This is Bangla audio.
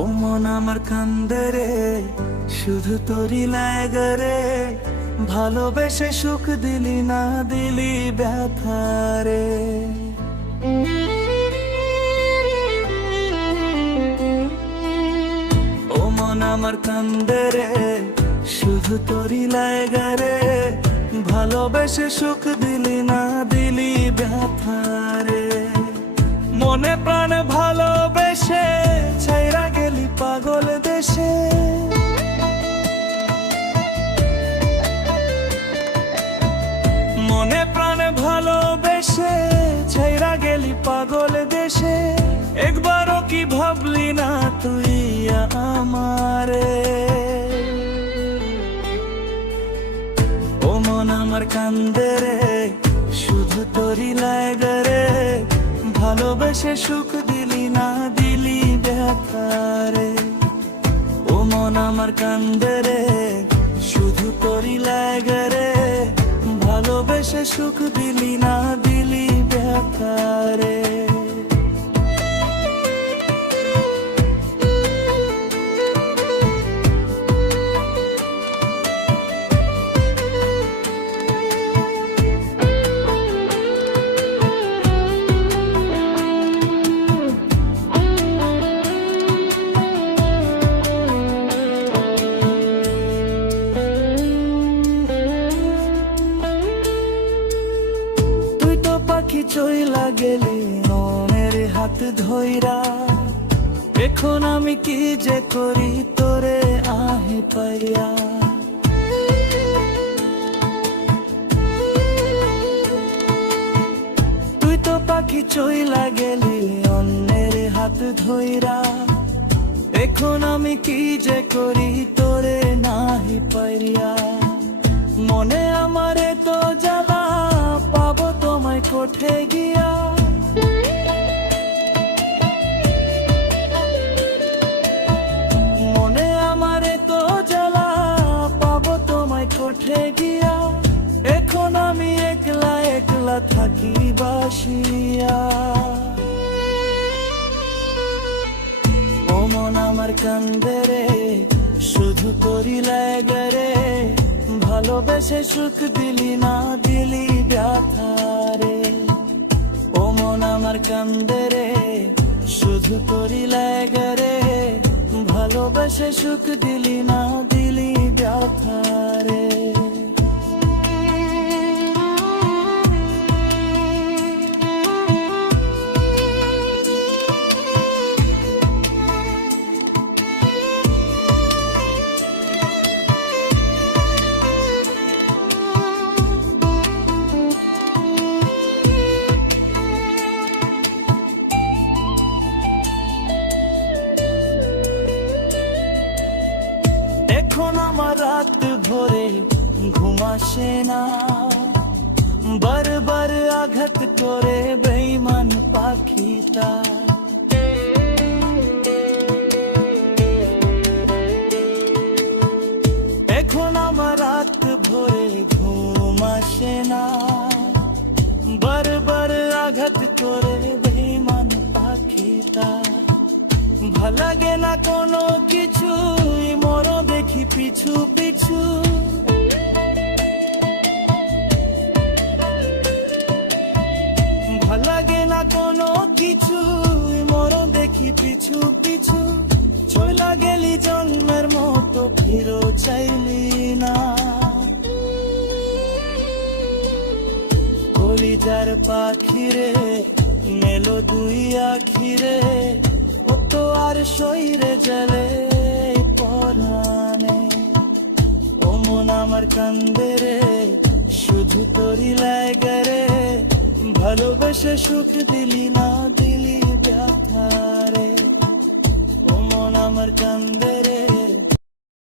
ও মন আমার কান্দে রে, শুধু তোরই লাগে রে। ভালোবেসে সুখ দিলি না, দিলি ব্যথা রে। ও মন আমার কান্দে রে, শুধু তোরই লাগে রে। ভালোবেসে সুখ দিলি না, দিলি ব্যথা রে। মনে প্রাণে ভালোবেসে ছাইরা গেলি পাগল দেশে। মনে প্রাণে ভালোবেসে ছাইরা গেলি পাগল দেশে। একবারও কি ভাবলি না তুই আমারে? ও মন আমার কান্দে রে, শুধু তোরই লাগে রে। ভালোবেসে সুখ দিলি না, দিলি ব্যথা রে। ও মন আমার কান্দে রে, শুধু তোরই লাগে রে। ভালোবেসে সুখ দিলি না, দিলি ব্যথা রে। পাখি চইলা গেলি মনের হাত ধইরা। এখন আমি কি যে করি তোরে আহে পাইয়া। তুই তো পাখি চইলা গেলি অন্যের হাত ধইরা। এখন আমি কি যে করি তোরে নাহি পাইয়া। মনে আমারে তো জ্বালা, পাবো তোমায় কোঠে গিয়া। মনে আমারে তো জ্বালা, পাবো তোমায় কোঠে গিয়া। এখন আমি একলা একলা থাকি বাসিয়া। ও মন আমার কান্দে রে, শুধু তোরই লাগে রে। ভালোবেসে সুখ দিলি না, দিলি ব্যথা রে। ও মন আমার কান্দে রে, শুধু তোরই লাগে রে। ভালোবেসে সুখ দিলি না, দিলি ব্যথা রে। এখন আমার রাত ভরে ঘুম আসে না। বারবার আঘাত করে বেঈমান পাখিটা। এখন আমার রাত ভরে ঘুম আসে না। বারবার আঘাত করে বেঈমান পাখিটা। ভাল লাগে না কোনো কিছু, মরো দেখি পিছু পিছু। ভাল লাগে না কোনো কিছু, মরো দেখি পিছু পিছু। চইলা গেলি জন্মের মতো, ফিরো চাইলি না। কলিজার পাখিরে মেলো দুই আখিরে। ও তো আর শরীরে জলে পরানে। ও মন আমার কান্দে রে, শুধু তোরই লাগে রে। ভালোবেসে সুখ দিলি না, দিলি ব্যথা রে। ও মন আমার কান্দে